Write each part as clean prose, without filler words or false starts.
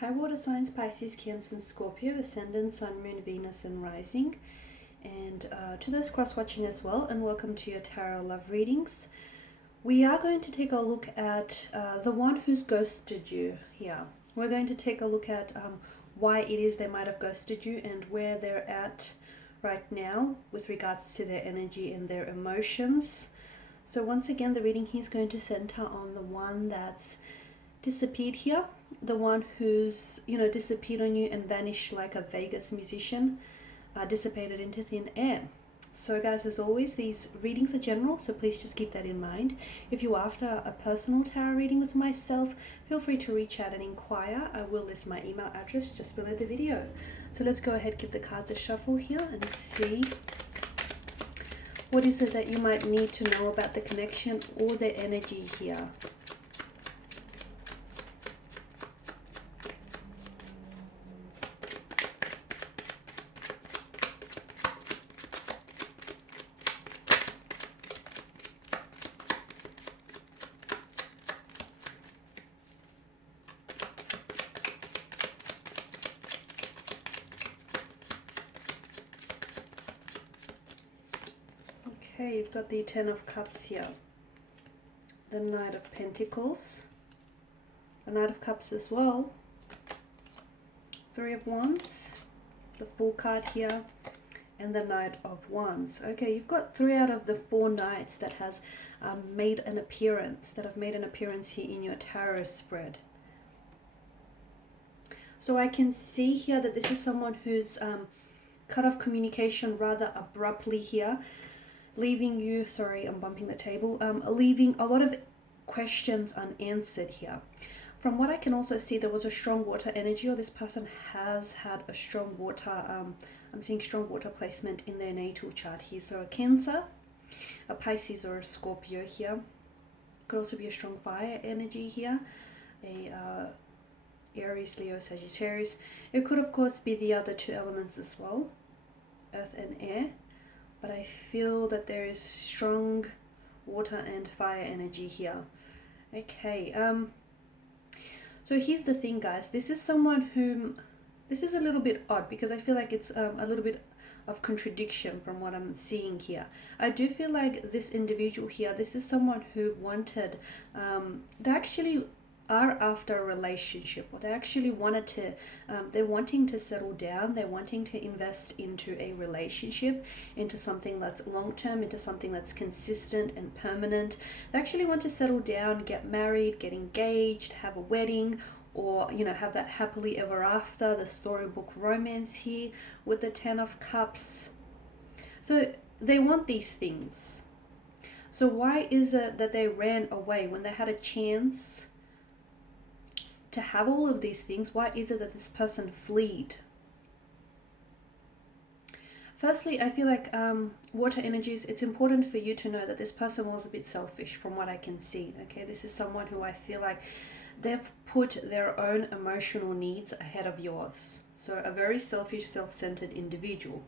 High water signs: Pisces, Cancer, and Scorpio, Ascendant, Sun, Moon, Venus, and Rising. And to those cross-watching as well, and welcome to your Tarot Love Readings. We are going to take a look at the one who's ghosted you here. We're going to take a look at why it is they might have ghosted you and where they're at right now with regards to their energy and their emotions. So once again, the reading here is going to center on the one that's disappeared here, the one who's disappeared on you and vanished like a Vegas musician, dissipated into thin air. So guys, as always, these readings are general, so please just keep that in mind. If you're after a personal tarot reading with myself, feel free to reach out and inquire. I will list my email address just below the video. So let's go ahead, give the cards a shuffle here and see what is it that you might need to know about the connection or their energy here. Okay, you've got the Ten of Cups here, the Knight of Pentacles, the Knight of Cups as well, Three of Wands, the Fool card here, and the Knight of Wands. Okay, you've got 3 out of the 4 knights that has made an appearance, here in your tarot spread. So I can see here that this is someone who's cut off communication rather abruptly here, leaving you, sorry, I'm bumping the table, leaving a lot of questions unanswered here. From what I can also see, there was a strong water energy, or this person has had a strong water, I'm seeing strong water placement in their natal chart here. So a Cancer, a Pisces, or a Scorpio here. Could also be a strong fire energy here, a Aries, Leo, Sagittarius. It could of course be the other 2 elements as well, earth and air. But I feel that there is strong water and fire energy here. Okay, so here's the thing, guys. This is someone whom, this is a little bit odd because I feel like it's a little bit of contradiction from what I'm seeing here. I do feel like this individual here, this is someone who wanted, they actually are after a relationship, or they actually wanted to, they're wanting to settle down, they're wanting to invest into a relationship, into something that's long-term, into something that's consistent and permanent. They actually want to settle down, get married, get engaged, have a wedding, or have that happily ever after, the storybook romance here with the Ten of Cups. So they want these things. So why is it that they ran away when they had a chance to have all of these things? Why is it that this person fled? Firstly, I feel like water energies, it's important for you to know that this person was a bit selfish from what I can see. Okay, this is someone who I feel like they've put their own emotional needs ahead of yours. So a very selfish, self-centered individual.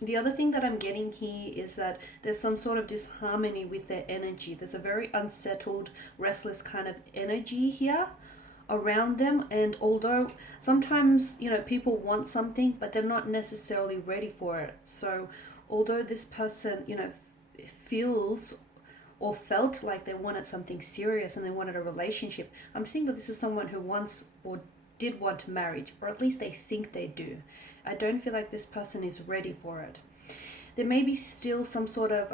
The other thing that I'm getting here is that there's some sort of disharmony with their energy. There's a very unsettled, restless kind of energy here around them. And although sometimes, people want something, but they're not necessarily ready for it. So although this person, feels or felt like they wanted something serious and they wanted a relationship, I'm seeing that this is someone who wants or did want marriage, or at least they think they do. I don't feel like this person is ready for it. There may be still some sort of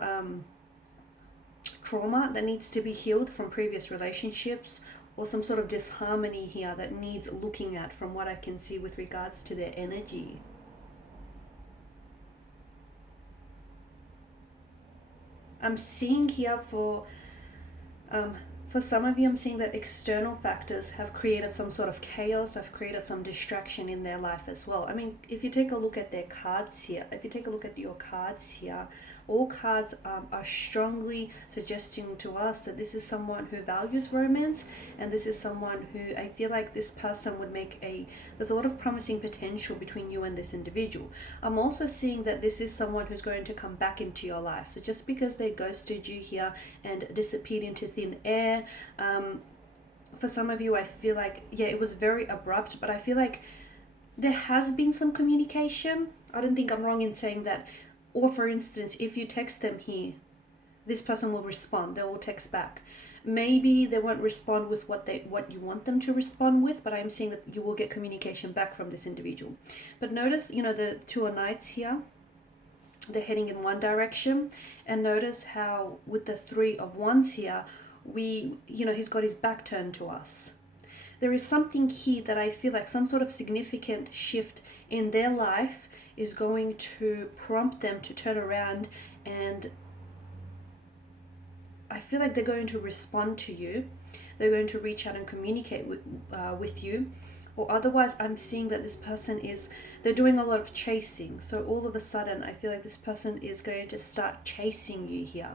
trauma that needs to be healed from previous relationships, or some sort of disharmony here that needs looking at from what I can see with regards to their energy. I'm seeing here for some of you, I'm seeing that external factors have created some sort of chaos, have created some distraction in their life as well. I mean, if you take a look at their cards here, if you take a look at your cards here, all cards are strongly suggesting to us that this is someone who values romance, and this is someone who I feel like this person would make there's a lot of promising potential between you and this individual. I'm also seeing that this is someone who's going to come back into your life. So just because they ghosted you here and disappeared into thin air, for some of you, I feel like, yeah, it was very abrupt, but I feel like there has been some communication. I don't think I'm wrong in saying that. Or for instance, if you text them here, this person will respond. They will text back. Maybe they won't respond with what you want them to respond with, but I'm seeing that you will get communication back from this individual. But notice, the Two of Knights here, they're heading in one direction, and notice how with the Three of Wands here, he's got his back turned to us. There is something here that I feel like some sort of significant shift in their life is going to prompt them to turn around, and I feel like they're going to respond to you. They're going to reach out and communicate with you. Or otherwise, I'm seeing that this person they're doing a lot of chasing. So all of a sudden, I feel like this person is going to start chasing you here.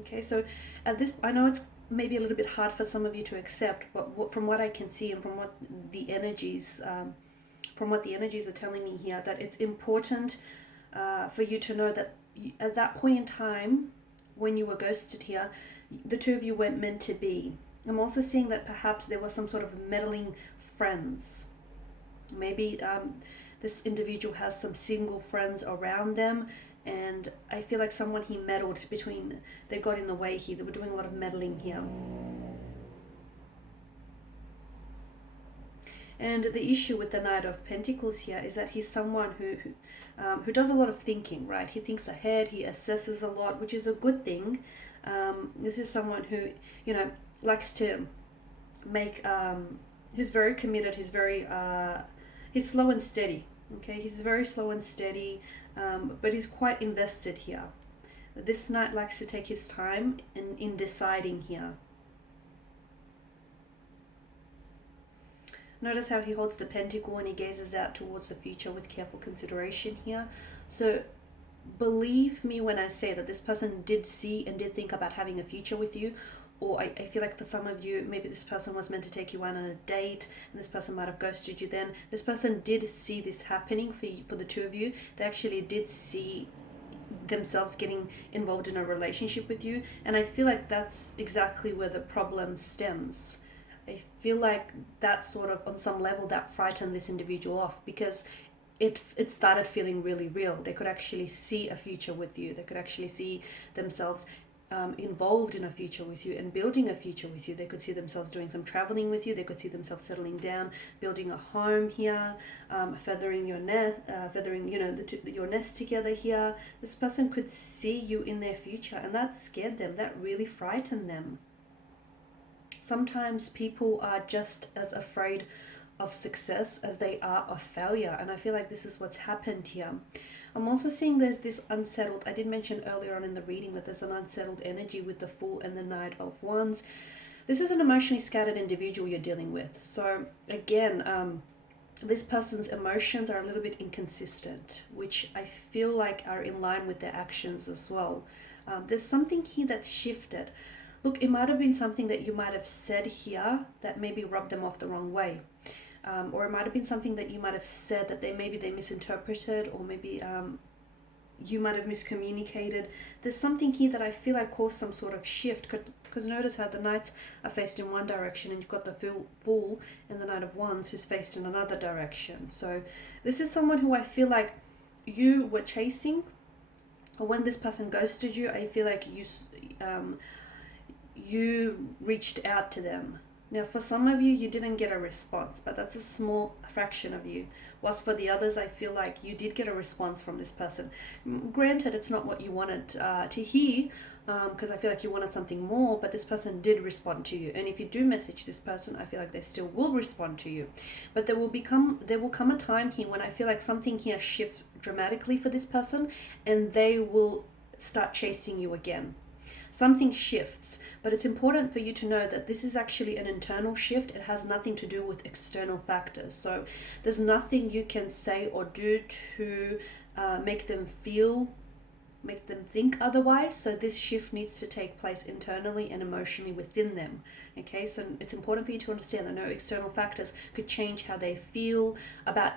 Okay, so at this, I know it's maybe a little bit hard for some of you to accept, but from what I can see and from what the energies are telling me here, that it's important for you to know that at that point in time, when you were ghosted here, the two of you weren't meant to be. I'm also seeing that perhaps there was some sort of meddling friends. Maybe this individual has some single friends around them, and I feel like someone he meddled between, they got in the way here. They were doing a lot of meddling here. And the issue with the Knight of Pentacles here is that he's someone who does a lot of thinking, right? He thinks ahead, he assesses a lot, which is a good thing. This is someone who, likes to make, who's very committed, he's slow and steady, okay? He's very slow and steady, but he's quite invested here. This Knight likes to take his time in deciding here. Notice how he holds the pentacle and he gazes out towards the future with careful consideration here. So believe me when I say that this person did see and did think about having a future with you. Or I feel like for some of you, maybe this person was meant to take you out on a date and this person might have ghosted you then. This person did see this happening for the two of you. They actually did see themselves getting involved in a relationship with you. And I feel like that's exactly where the problem stems. I feel like that sort of, on some level, that frightened this individual off, because it started feeling really real. They could actually see a future with you. They could actually see themselves involved in a future with you and building a future with you. They could see themselves doing some traveling with you. They could see themselves settling down, building a home here, feathering your nest, your nest together here. This person could see you in their future, and that scared them. That really frightened them. Sometimes people are just as afraid of success as they are of failure, and I feel like this is what's happened here. I'm also seeing there's this unsettled, I did mention earlier on in the reading that there's an unsettled energy with the Fool and the Knight of Wands. This is an emotionally scattered individual you're dealing with. So again, this person's emotions are a little bit inconsistent, which I feel like are in line with their actions as well. There's something here that's shifted. Look, it might have been something that you might have said here that maybe rubbed them off the wrong way. Or it might have been something that you might have said that they misinterpreted, or maybe you might have miscommunicated. There's something here that I feel like caused some sort of shift, because notice how the Knights are faced in one direction and you've got the Fool and the Knight of Wands who's faced in another direction. So this is someone who I feel like you were chasing, or when this person ghosted you, I feel like you reached out to them. Now, for some of you, you didn't get a response, but that's a small fraction of you. Whilst for the others, I feel like you did get a response from this person. Granted, it's not what you wanted to hear, because I feel like you wanted something more, but this person did respond to you. And if you do message this person, I feel like they still will respond to you. But there will come a time here when I feel like something here shifts dramatically for this person, and they will start chasing you again. Something shifts, but it's important for you to know that this is actually an internal shift. It has nothing to do with external factors. So there's nothing you can say or do to make them think otherwise. So this shift needs to take place internally and emotionally within them. Okay, so it's important for you to understand that no external factors could change how they feel about,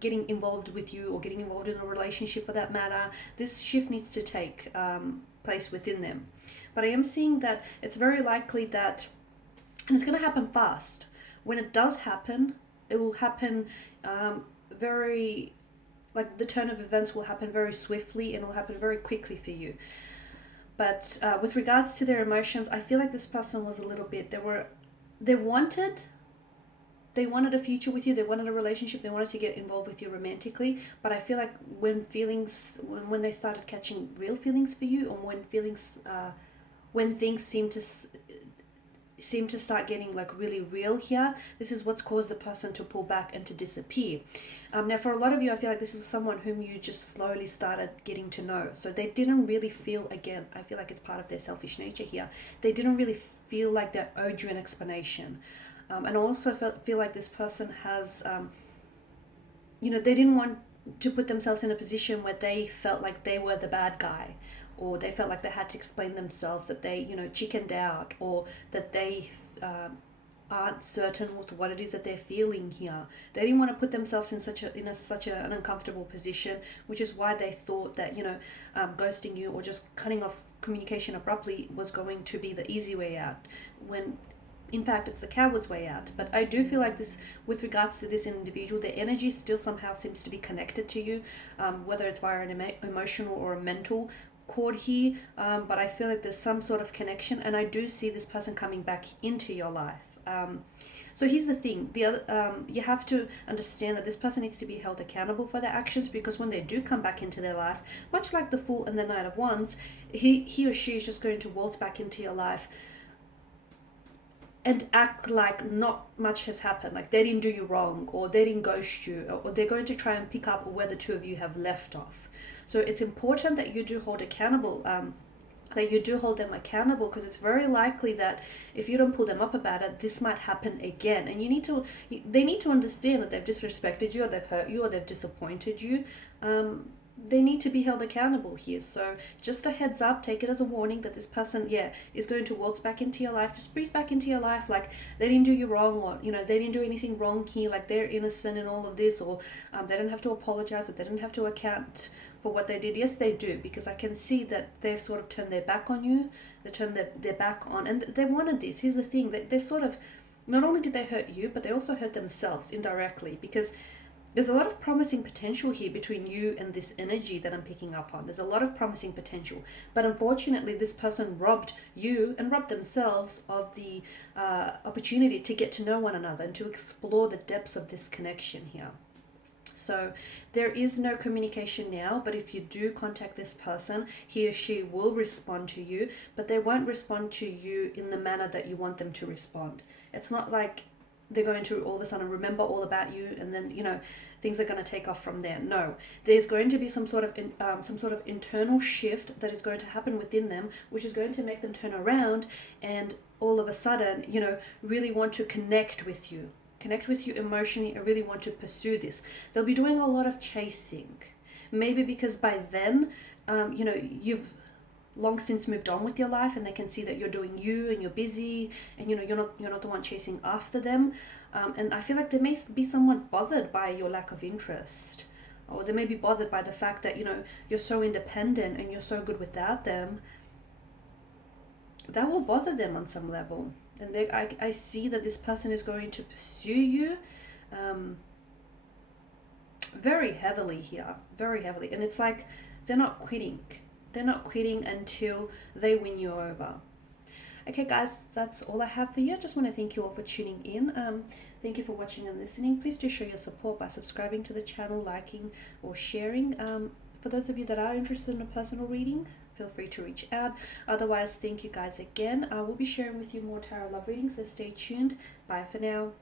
getting involved with you or getting involved in a relationship for that matter. This shift needs to take place within them. But I am seeing that it's very likely that And it's going to happen fast. When it does happen, it will happen very, like the turn of events will happen very swiftly and it will happen very quickly for you. But with regards to their emotions, I feel like this person was a little bit, they wanted a future with you, they wanted a relationship, they wanted to get involved with you romantically, but I feel like when they started catching real feelings for you, or when things seem to start getting like really real here, this is what's caused the person to pull back and to disappear. Now for a lot of you, I feel like this is someone whom you just slowly started getting to know, so they didn't really feel, again, I feel like it's part of their selfish nature here, they didn't really feel like they owed you an explanation. And I also feel like this person has, they didn't want to put themselves in a position where they felt like they were the bad guy, or they felt like they had to explain themselves, that they, chickened out, or that they aren't certain with what it is that they're feeling here. They didn't want to put themselves in such an uncomfortable position, which is why they thought that, ghosting you or just cutting off communication abruptly was going to be the easy way out, when in fact it's the coward's way out. But I do feel like this, with regards to this individual, their energy still somehow seems to be connected to you, whether it's via an emotional or a mental cord here, but I feel like there's some sort of connection, and I do see this person coming back into your life. So here's the thing, you have to understand that this person needs to be held accountable for their actions, because when they do come back into their life, much like the Fool and the Knight of Wands, he or she is just going to waltz back into your life and act like not much has happened, like they didn't do you wrong, or they didn't ghost you, or they're going to try and pick up where the two of you have left off. So it's important that you do hold accountable, that you do hold them accountable, because it's very likely that if you don't pull them up about it, this might happen again. And they need to understand that they've disrespected you, or they've hurt you, or they've disappointed you. They need to be held accountable here. So just a heads up, take it as a warning that this person, is going to waltz back into your life, just breeze back into your life like they didn't do you wrong, or, they didn't do anything wrong here, like they're innocent in all of this, or they don't have to apologize, or they don't have to account for what they did. Yes, they do, because I can see that they've sort of turned their back on you, they turned their back on, and they wanted this. Here's the thing, they've sort of, not only did they hurt you, but they also hurt themselves indirectly, because there's a lot of promising potential here between you and this energy that I'm picking up on. There's a lot of promising potential. But unfortunately, this person robbed you and robbed themselves of the opportunity to get to know one another and to explore the depths of this connection here. So there is no communication now, but if you do contact this person, he or she will respond to you, but they won't respond to you in the manner that you want them to respond. It's not like they're going to all of a sudden remember all about you and then, things are going to take off from there. No, there's going to be some sort of internal shift that is going to happen within them, which is going to make them turn around and all of a sudden, really want to connect with you emotionally. I really want to pursue this. They'll be doing a lot of chasing, maybe because by then, you've long since moved on with your life, and they can see that you're doing you and you're busy, and you're not the one chasing after them. And I feel like they may be somewhat bothered by your lack of interest, or they may be bothered by the fact that you're so independent and you're so good without them. That will bother them on some level. And I see that this person is going to pursue you very heavily here, very heavily. And it's like they're not quitting. They're not quitting until they win you over. Okay, guys, that's all I have for you. I just want to thank you all for tuning in. Thank you for watching and listening. Please do show your support by subscribing to the channel, liking or sharing. For those of you that are interested in a personal reading, feel free to reach out. Otherwise, thank you guys again. I will be sharing with you more tarot love readings, so stay tuned. Bye for now.